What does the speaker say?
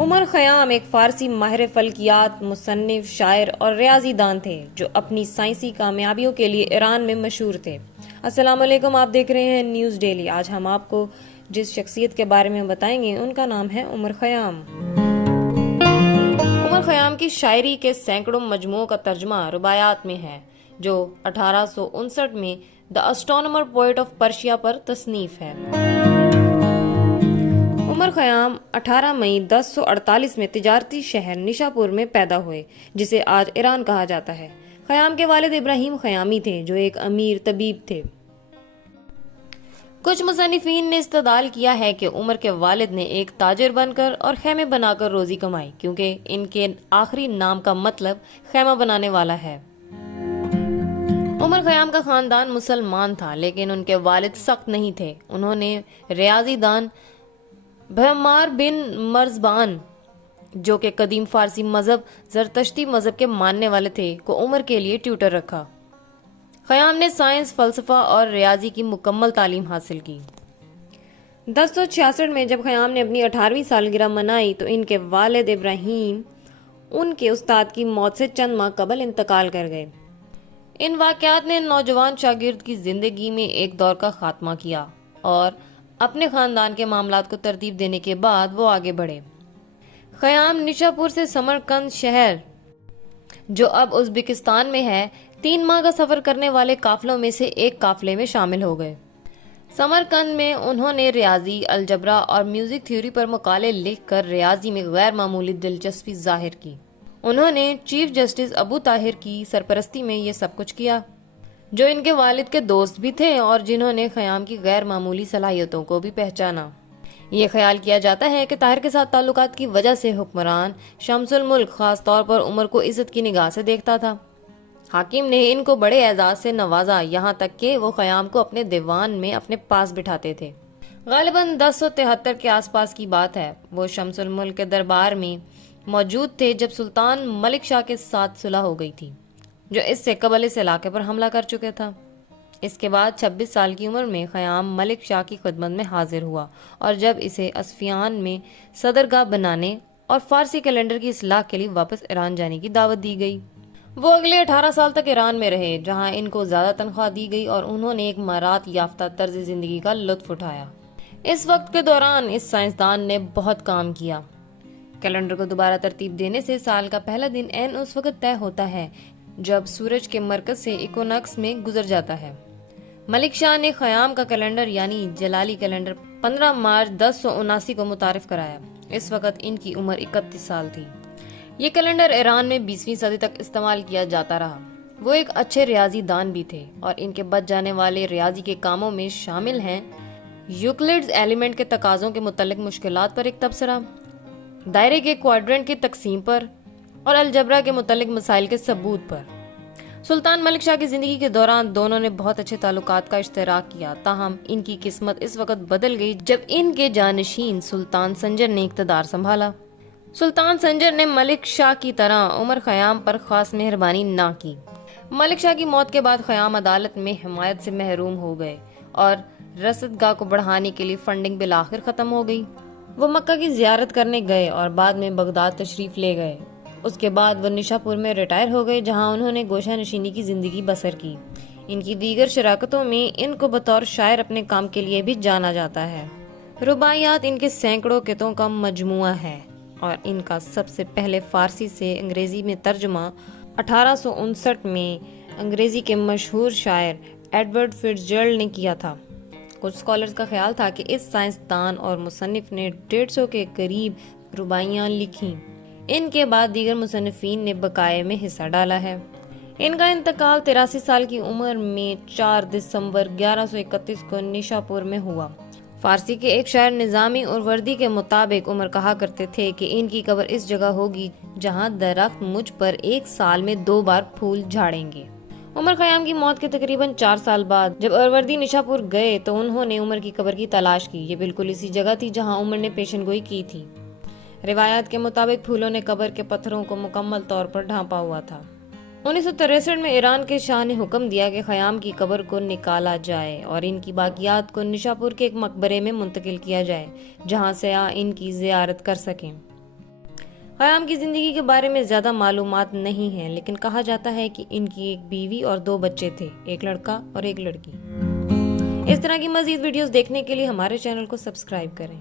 عمر خیام ایک فارسی ماہر فلکیات، مصنف، شاعر اور ریاضی دان تھے جو اپنی سائنسی کامیابیوں کے لیے ایران میں مشہور تھے۔ السلام علیکم، آپ دیکھ رہے ہیں نیوز ڈیلی۔ آج ہم آپ کو جس شخصیت کے بارے میں بتائیں گے ان کا نام ہے عمر خیام۔ عمر خیام کی شاعری کے سینکڑوں مجموعوں کا ترجمہ رباعیات میں ہے جو 1859 میں دی اسٹرونومر پوئٹ آف پرشیا پر تصنیف ہے۔ عمر خیام 18 مئی 1048 میں تجارتی شہر نیشاپور میں پیدا ہوئے جسے آج ایران کہا جاتا ہے۔ خیام کے والد ابراہیم خیامی تھے جو ایک امیر طبیب تھے۔ کچھ مصنفین نے استدلال کیا ہے کہ عمر کے والد نے ایک تاجر بن کر اور خیمے بنا کر روزی کمائی، کیونکہ ان کے آخری نام کا مطلب خیمہ بنانے والا ہے۔ عمر خیام کا خاندان مسلمان تھا لیکن ان کے والد سخت نہیں تھے۔ انہوں نے ریاضی دان بھمار بن مرزبان جو کہ قدیم فارسی مذہب زرتشتی مذہب کے ماننے والے تھے کو عمر کے لیے ٹیوٹر رکھا۔ خیام نے سائنس، فلسفہ اور ریاضی کی مکمل تعلیم حاصل کی۔ 1066 میں جب خیام نے اپنی 18ویں سالگرہ منائی تو ان کے والد ابراہیم ان کے استاد کی موت سے چند ماہ قبل انتقال کر گئے۔ ان واقعات نے نوجوان شاگرد کی زندگی میں ایک دور کا خاتمہ کیا اور اپنے خاندان کے معاملات کو ترتیب دینے کے بعد وہ آگے بڑھے۔ خیام نیشاپور سے سمرقند شہر جو اب ازبکستان میں ہے 3 ماہ کا سفر کرنے والے قافلوں میں سے ایک قافلے میں شامل ہو گئے۔ سمرقند میں انہوں نے ریاضی، الجبرا اور میوزک تھیوری پر مقالے لکھ کر ریاضی میں غیر معمولی دلچسپی ظاہر کی۔ انہوں نے چیف جسٹس ابو طاہر کی سرپرستی میں یہ سب کچھ کیا، جو ان کے والد کے دوست بھی تھے اور جنہوں نے خیام کی غیر معمولی صلاحیتوں کو بھی پہچانا۔ یہ خیال کیا جاتا ہے کہ طاہر کے ساتھ تعلقات کی وجہ سے حکمران شمس الملک خاص طور پر عمر کو عزت کی نگاہ سے دیکھتا تھا۔ حاکم نے ان کو بڑے اعزاز سے نوازا، یہاں تک کہ وہ خیام کو اپنے دیوان میں اپنے پاس بٹھاتے تھے۔ غالباً 1073 کے آس پاس کی بات ہے۔ وہ شمس الملک کے دربار میں موجود تھے جب سلطان ملک شاہ کے ساتھ صلح ہو گئی تھی، جو اس سے قبل اس علاقے پر حملہ کر چکے تھا۔ اس کے بعد 26 سال کی عمر میں خیام ملک شاہ کی خدمت میں حاضر ہوا اور جب اسے اصفہان میں صدرگاہ بنانے اور فارسی کیلنڈر کی اصلاح کے لیے واپس ایران جانے کی دعوت دی گئی۔ وہ اگلے 18 سال تک ایران میں رہے جہاں ان کو زیادہ تنخواہ دی گئی اور انہوں نے ایک مہارت یافتہ طرز زندگی کا لطف اٹھایا۔ اس وقت کے دوران اس سائنسدان نے بہت کام کیا۔ کیلنڈر کو دوبارہ ترتیب دینے سے سال کا پہلا دن عین اس وقت طے ہوتا ہے جب سورج کے مرکز سے ایکونکس میں گزر جاتا ہے۔ ملک شاہ نے خیام کا کیلنڈر یعنی جلالی کیلنڈر 15 مارچ 1079 کو متعارف کرایا۔ اس وقت ان کی عمر 31 سال تھی۔ یہ کیلنڈر ایران میں 20ویں صدی تک استعمال کیا جاتا رہا۔ وہ ایک اچھے ریاضی دان بھی تھے اور ان کے بچ جانے والے ریاضی کے کاموں میں شامل ہیں یوکلڈز ایلیمنٹ کے تقاضوں کے متعلق مشکلات پر ایک تبصرہ، دائرے کے کوارڈرنٹ کی تقسیم پر اور الجبرا کے متعلق مسائل کے ثبوت پر۔ سلطان ملک شاہ کی زندگی کے دوران دونوں نے بہت اچھے تعلقات کا اشتراک کیا، تاہم ان کی قسمت اس وقت بدل گئی جب ان کے جانشین سلطان سنجر نے اقتدار سنبھالا۔ سلطان سنجر نے ملک شاہ کی طرح عمر خیام پر خاص مہربانی نہ کی۔ ملک شاہ کی موت کے بعد خیام عدالت میں حمایت سے محروم ہو گئے اور رصدگاہ کو بڑھانے کے لیے فنڈنگ بالآخر ختم ہو گئی۔ وہ مکہ کی زیارت کرنے گئے اور بعد میں بغداد تشریف لے گئے۔ اس کے بعد وہ نیشاپور میں ریٹائر ہو گئے جہاں انہوں نے گوشہ نشینی کی زندگی بسر کی۔ ان کی دیگر شراکتوں میں ان کو بطور شاعر اپنے کام کے لیے بھی جانا جاتا ہے۔ رباعیات ان کے سینکڑوں قطعوں کا مجموعہ ہے اور ان کا سب سے پہلے فارسی سے انگریزی میں ترجمہ 1859 میں انگریزی کے مشہور شاعر ایڈورڈ فٹزجرلڈ نے کیا تھا۔ کچھ اسکالرز کا خیال تھا کہ اس سائنسدان اور مصنف نے 150 کے قریب رباعیاں لکھیں۔ ان کے بعد دیگر مصنفین نے بقائے میں حصہ ڈالا ہے۔ ان کا انتقال 83 سال کی عمر میں 4 دسمبر 1131 کو نیشاپور میں ہوا۔ فارسی کے ایک شاعر نظامی اروردی کے مطابق عمر کہا کرتے تھے کہ ان کی قبر اس جگہ ہوگی جہاں درخت مجھ پر 1 سال میں 2 بار پھول جھاڑیں گے۔ عمر خیام کی موت کے تقریباً 4 سال بعد جب اروردی نیشاپور گئے تو انہوں نے عمر کی قبر کی تلاش کی۔ یہ بالکل اسی جگہ تھی جہاں عمر نے پیشن گوئی کی تھی۔ روایات کے مطابق پھولوں نے قبر کے پتھروں کو مکمل طور پر ڈھانپا ہوا تھا۔ 1963 میں ایران کے شاہ نے حکم دیا کہ خیام کی قبر کو نکالا جائے اور ان کی باقیات کو نیشاپور کے ایک مقبرے میں منتقل کیا جائے جہاں سیاح ان کی زیارت کر سکیں۔ خیام کی زندگی کے بارے میں زیادہ معلومات نہیں ہیں، لیکن کہا جاتا ہے کہ ان کی ایک بیوی اور 2 بچے تھے، ایک لڑکا اور ایک لڑکی۔ اس طرح کی مزید ویڈیوز دیکھنے کے لیے ہمارے چینل کو سبسکرائب کریں۔